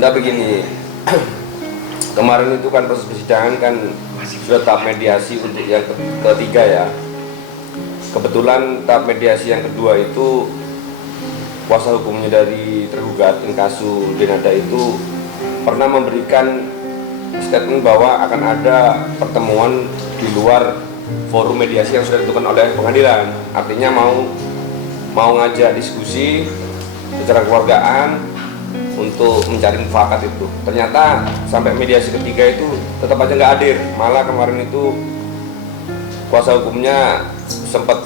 Nah begini, kemarin itu kan proses persidangan kan sudah tahap mediasi untuk yang ketiga ya. Kebetulan tahap mediasi yang kedua itu kuasa hukumnya dari tergugat inkasu Denada itu pernah memberikan statement bahwa akan ada pertemuan di luar forum mediasi yang sudah ditentukan oleh pengadilan. Artinya mau ngajak diskusi secara keluargaan untuk mencari mufakat itu. Ternyata sampai mediasi ketiga itu tetap aja nggak hadir. Malah kemarin itu kuasa hukumnya sempat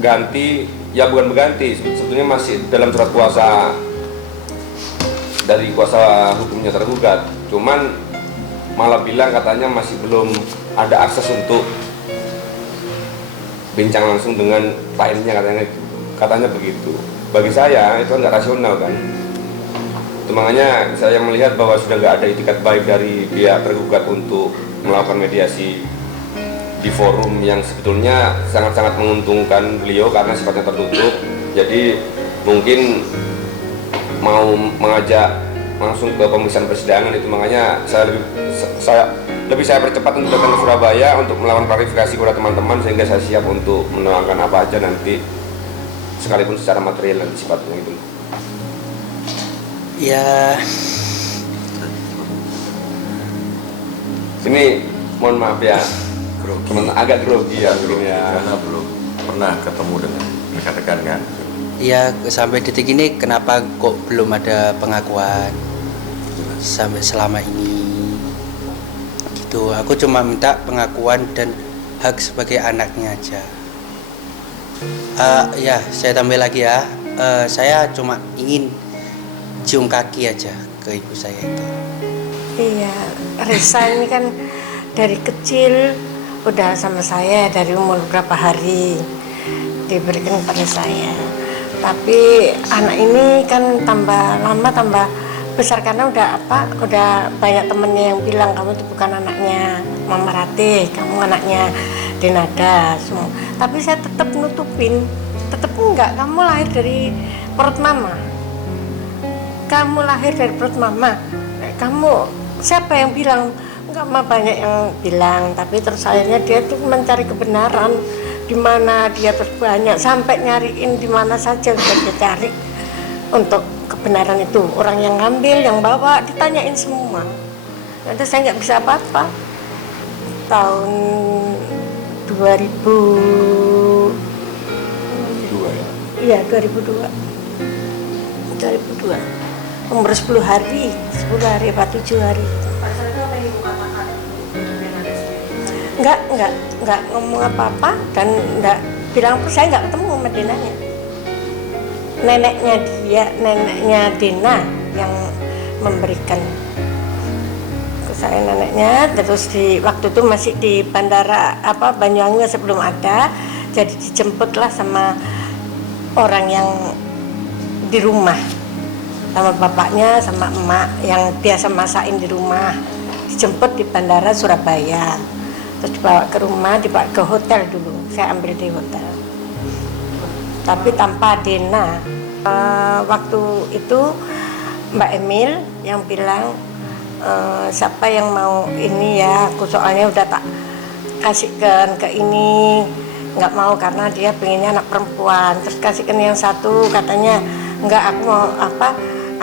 ganti, ya bukan berganti, sebetulnya masih dalam surat kuasa dari kuasa hukumnya tergugat. Cuman malah bilang katanya masih belum ada akses untuk bincang langsung dengan kliennya, katanya begitu. Bagi saya itu nggak rasional kan. Itu makanya saya melihat bahwa sudah nggak ada itikat baik dari pihak tergugat untuk melakukan mediasi di forum yang sebetulnya sangat-sangat menguntungkan beliau karena sifatnya tertutup. Jadi mungkin mau mengajak langsung ke pemeriksaan persidangan, itu makanya saya percepat untuk datang ke Surabaya untuk melakukan klarifikasi kepada teman-teman sehingga saya siap untuk menerangkan apa aja nanti sekalipun secara material dan sifatnya itu. Ya. Ini mohon maaf ya, agak grogi ya, karena belum pernah ketemu dengan rekan-rekan kan. Ya, sampai detik ini kenapa kok belum ada pengakuan sampai selama ini gitu. Aku cuma minta pengakuan dan hak sebagai anaknya aja. Ya, saya tambah lagi ya. Saya cuma ingin cium kaki aja ke ibu saya itu. Iya, Risa ini kan dari kecil udah sama saya, dari umur berapa hari diberikan pada saya. Tapi anak ini kan tambah lama tambah besar karena udah banyak temennya yang bilang kamu itu bukan anaknya Mama Ratih, kamu anaknya Denada semua. Tapi saya tetap nutupin, tetap enggak, kamu lahir dari perut mama. Kamu lahir dari perut mama. Kamu siapa yang bilang? Enggak, mah banyak yang bilang, tapi terus akhirnya dia tuh mencari kebenaran di mana dia terbanyak sampai nyariin di mana saja udah dia cari untuk kebenaran itu. Orang yang ngambil, yang bawa, ditanyain semua. Nanti saya nggak bisa apa-apa. Tahun 2002 ya? Iya, 2002. Umur 10 hari apa 7 hari. Enggak ngomong apa-apa dan enggak bilang apa, saya enggak ketemu sama Denanya. Neneknya Dena yang memberikan ke saya neneknya. Terus di waktu itu masih di bandara Banyuwangi sebelum ada, jadi dijemputlah sama orang yang di rumah, sama bapaknya sama emak yang biasa masakin di rumah, dijemput di bandara Surabaya. Terus dibawa ke rumah, dibawa ke hotel dulu. Saya ambil di hotel. Tapi tanpa Dena. Waktu itu Mbak Emil yang bilang, siapa yang mau ini ya, aku soalnya udah tak kasihkan ke ini, nggak mau karena dia pengennya anak perempuan. Terus kasihkan yang satu, katanya enggak,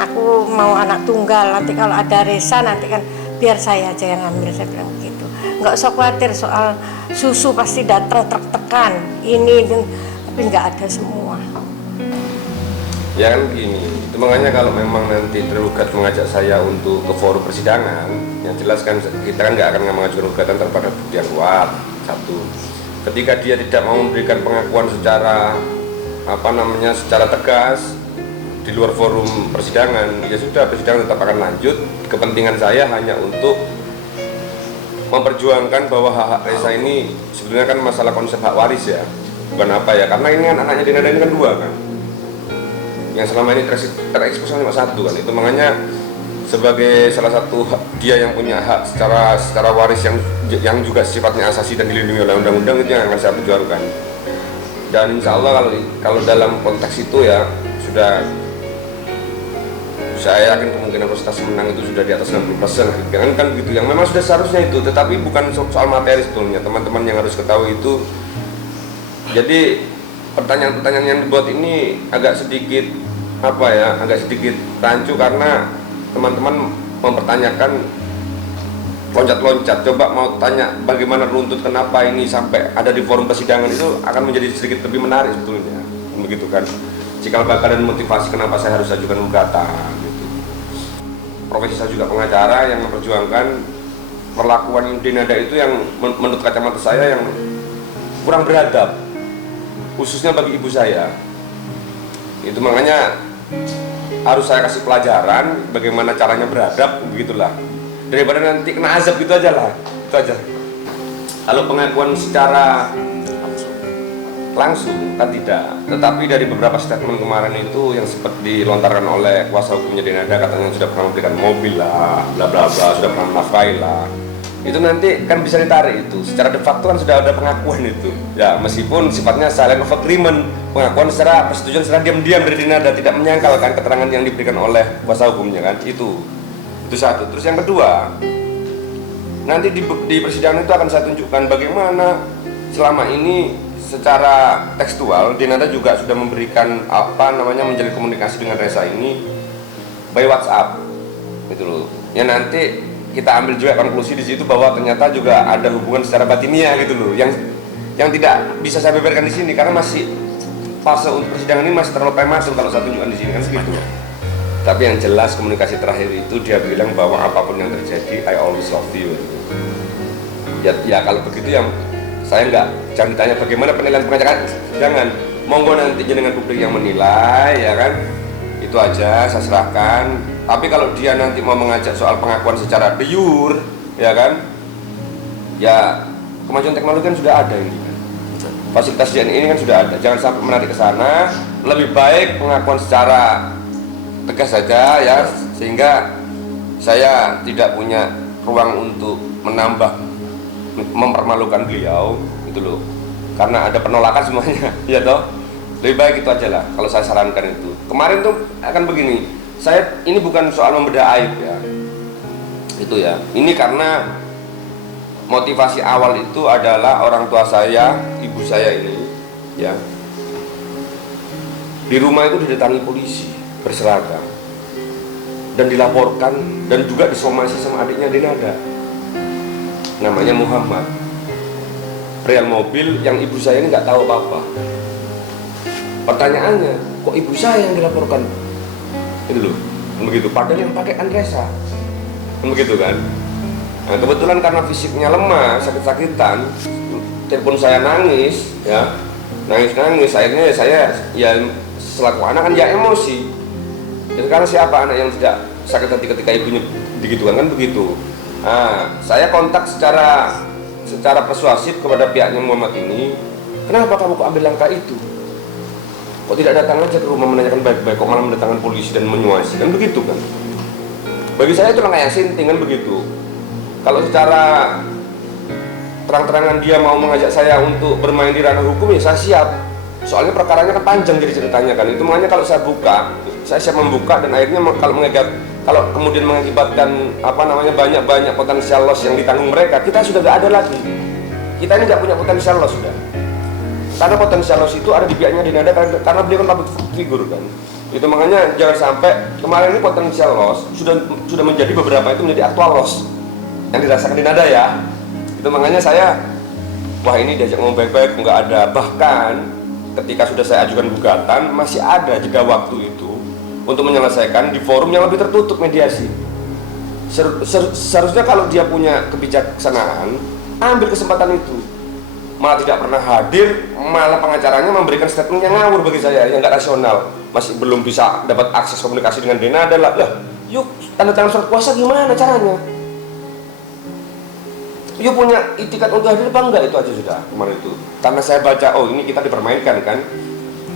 aku mau anak tunggal. Nanti kalau ada Resa nanti kan biar saya aja yang ambil. Saya bilang begitu. Nggak usah khawatir soal susu, pasti datang tertekan ini dan tapi nggak ada semua. Ya kan begini, itu makanya kalau memang nanti tergugat mengajak saya untuk ke forum persidangan, yang jelas kan kita kan nggak akan mengajukan gugatan tanpa ada bukti yang kuat. Satu, ketika dia tidak mau memberikan pengakuan secara secara tegas di luar forum persidangan, ya sudah, persidangan tetap akan lanjut. Kepentingan saya hanya untuk memperjuangkan bahwa hak Resa ini sebenarnya kan masalah konsep hak waris ya, bukan karena ini kan anaknya Denada ini kan dua kan, yang selama ini terekspos cuma satu kan. Itu makanya sebagai salah satu dia yang punya hak secara waris yang juga sifatnya asasi dan dilindungi oleh undang-undang, itu yang akan saya perjuangkan. Dan insya Allah kalau dalam konteks itu ya sudah saya yakin kemungkinan presentasi menang itu sudah di atas 60%. Kan begitu, yang memang sudah seharusnya itu, tetapi bukan soal materi sebetulnya. Teman-teman yang harus ketahui itu, jadi pertanyaan-pertanyaan yang dibuat ini agak sedikit agak sedikit rancu karena teman-teman mempertanyakan loncat-loncat. Coba mau tanya bagaimana runtut kenapa ini sampai ada di forum persidangan, itu akan menjadi sedikit lebih menarik sebetulnya, begitu kan? Cikal bakal dan motivasi kenapa saya harus ajukan gugatan gitu. Profesi saya juga pengacara yang memperjuangkan perlakuan Denada itu yang menurut kacamata saya yang kurang beradab, khususnya bagi ibu saya. Itu makanya harus saya kasih pelajaran bagaimana caranya beradab, begitulah, daripada nanti kena azab gitu aja lah, itu aja. Kalau pengakuan secara langsung kan tidak, tetapi dari beberapa statement kemarin itu yang sempat dilontarkan oleh kuasa hukumnya Denada, katanya sudah pernah memberikan mobil lah, bla bla bla, sudah pernah menafkahi lah, itu nanti kan bisa ditarik itu. Secara de facto kan sudah ada pengakuan itu ya, meskipun sifatnya silent of agreement, pengakuan secara persetujuan secara diam-diam dari Denada, tidak menyangkalkan keterangan yang diberikan oleh kuasa hukumnya kan, itu satu. Terus yang kedua, nanti di persidangan itu akan saya tunjukkan bagaimana selama ini secara tekstual Denada juga sudah memberikan menjalin komunikasi dengan Reza ini by WhatsApp gitu loh. Ya nanti kita ambil juga konklusi di situ bahwa ternyata juga ada hubungan secara batiniah gitu loh, yang tidak bisa saya beberkan di sini karena masih fase untuk persidangan ini masih terlalu prematur kalau saya tunjukkan di sini kan segitu. Tapi yang jelas komunikasi terakhir itu dia bilang bahwa apapun yang terjadi I always love you. Ya kalau begitu yang saya jangan ditanya bagaimana penilaian pengacara, jangan, monggo nanti dengan publik yang menilai ya kan, itu aja saya serahkan. Tapi kalau dia nanti mau mengajak soal pengakuan secara de jure ya kan, ya kemajuan teknologi kan sudah ada ini kan, fasilitas DNA ini kan sudah ada, jangan sampai menarik ke sana. Lebih baik pengakuan secara tegas saja ya, sehingga saya tidak punya ruang untuk mempermalukan beliau gitu loh, karena ada penolakan semuanya ya toh. Lebih baik itu aja lah kalau saya sarankan itu. Kemarin tuh akan begini, saya ini bukan soal membedah aib ya, itu ya, ini karena motivasi awal itu adalah orang tua saya, ibu saya ini ya, di rumah itu didatangi polisi berseragam dan dilaporkan dan juga disomasi sama adiknya Denada, namanya Muhammad, real mobil yang ibu saya ini nggak tahu apa-apa. Pertanyaannya, kok ibu saya yang dilaporkan? Itu loh, begitu. Padahal yang pakai Andresa, begitu kan? Nah, kebetulan karena fisiknya lemah, sakit-sakitan, telepon saya nangis, ya, nangis. Akhirnya saya ya selaku anak kan ya emosi. Jadi sekarang siapa anak yang tidak sakit hati ketika ibunya digitukan kan begitu. Nah, saya kontak secara persuasif kepada pihaknya Muhammad ini, kenapa kamu kok ambil langkah itu? Kok tidak datang aja ke rumah menanyakan baik-baik, kok malah mendatangkan polisi dan menyuasi, kan begitu kan? Bagi saya itu langkah yang sinting kan begitu. Kalau secara terang-terangan dia mau mengajak saya untuk bermain di ranah hukum, ya saya siap. Soalnya perkaranya kan panjang jadi ceritanya kan. Itu makanya kalau saya buka, saya siap membuka, dan akhirnya kalau kemudian mengakibatkan banyak potensial loss yang ditanggung mereka, kita sudah gak ada lagi. Kita ini gak punya potensial loss sudah. Karena potensial loss itu ada di pihaknya Denada karena beliau kan public figure kan. Itu makanya jangan sampai kemarin ini potensial loss sudah menjadi beberapa itu menjadi aktual loss yang dirasakan Denada ya. Itu makanya saya, wah ini diajak ngomong baik-baik nggak ada. Bahkan ketika sudah saya ajukan gugatan masih ada jeda waktu itu untuk menyelesaikan di forum yang lebih tertutup mediasi. Seharusnya kalau dia punya kebijaksanaan, ambil kesempatan itu. Malah tidak pernah hadir, malah pengacaranya memberikan statement yang ngawur bagi saya, yang nggak rasional. Masih belum bisa dapat akses komunikasi dengan Denada lah. Yuk tanda tangan surat kuasa gimana caranya? Yuk punya itikat untuk hadir apa enggak? Itu aja sudah kemarin itu. Karena saya baca, oh ini kita dipermainkan kan.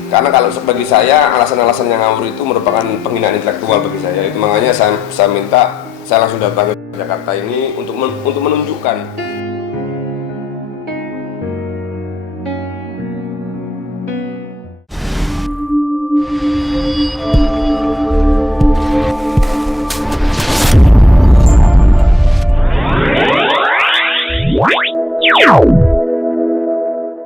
Karena kalau bagi saya alasan-alasan yang ngawur itu merupakan penghinaan intelektual bagi saya. Itu makanya saya minta, saya langsung datang ke Jakarta ini untuk menunjukkan